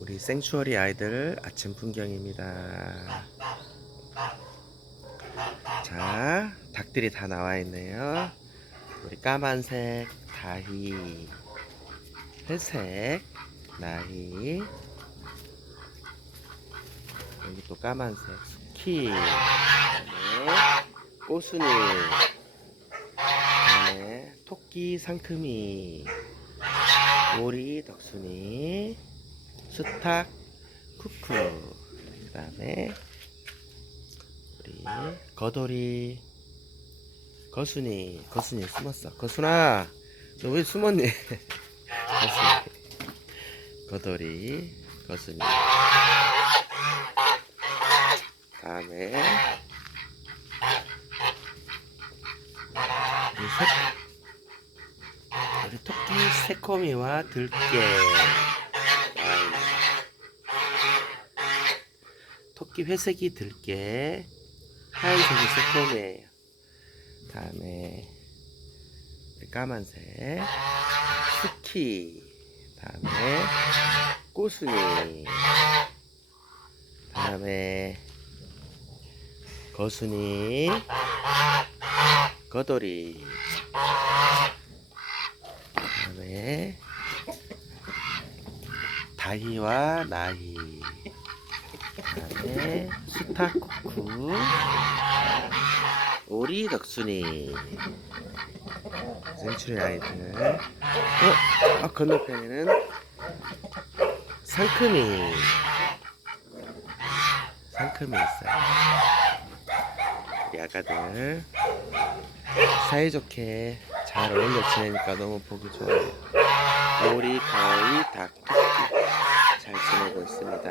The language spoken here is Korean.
우리 생추어리 아이들 아침 풍경입니다. 자, 닭들이 다 나와 있네요. 우리 까만색 다희, 회색 나희, 여기 또 까만색 네, 꼬순이, 네, 토끼 상큼이, 오리 덕순이, 수탉 쿠쿠, 그 다음에 우리 거돌이 거순이 거순이 숨었어. 거순아 너 왜 숨었니? 거순이. 거돌이 거순이. 다음에 우리, 새, 우리 토끼 새코미와 들깨 아이. 토끼 회색이 들깨 하얀색이 새콤이에요. 다음에 까만색. 수키. 다음에 꼬순이. 다음에 거순이. 거돌이. 다음에 다희와 나희 그다음에 수탉쿠쿠. 오리 덕순이. 생추리 아이들. 어? 아 건너편에는 상큼이. 상큼이 있어요. 아가들. 사이좋게 잘 어울려 지내니까 너무 보기 좋아요. 오리, 가위, 닭, 잘 지내고 있습니다